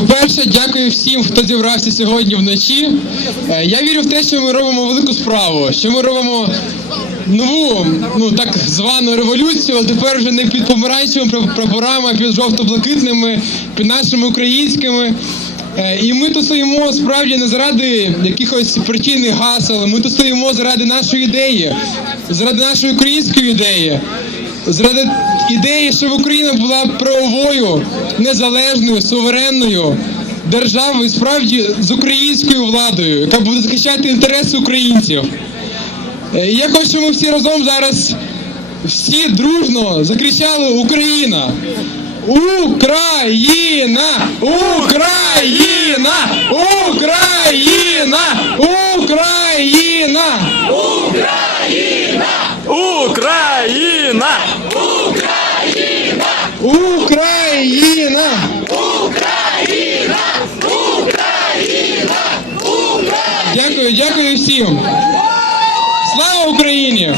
По-перше, дякую всім, хто зібрався сьогодні вночі. Е, я вірю в те, що ми робимо велику справу, що ми робимо нову, ну так звану революцію, але тепер вже не під помаранчевими прапорами, а під жовто-блакитними, під нашими українськими. Е, і ми тут стоїмо справді не заради якихось причинних гасел. Ми тут стоїмо заради нашої ідеї, заради нашої української ідеї заради ідеї, щоб Україна була правовою, незалежною, суверенною державою, справді з українською владою, яка буде захищати інтереси українців. Е, я хочу, щоб ми всі разом зараз всі дружно закричали Україна. Україна! Україна! Україна! Україна! Україна! Україна! Україна! Україна! Україна! Україна! Дякую, дякую всім! Слава Україні!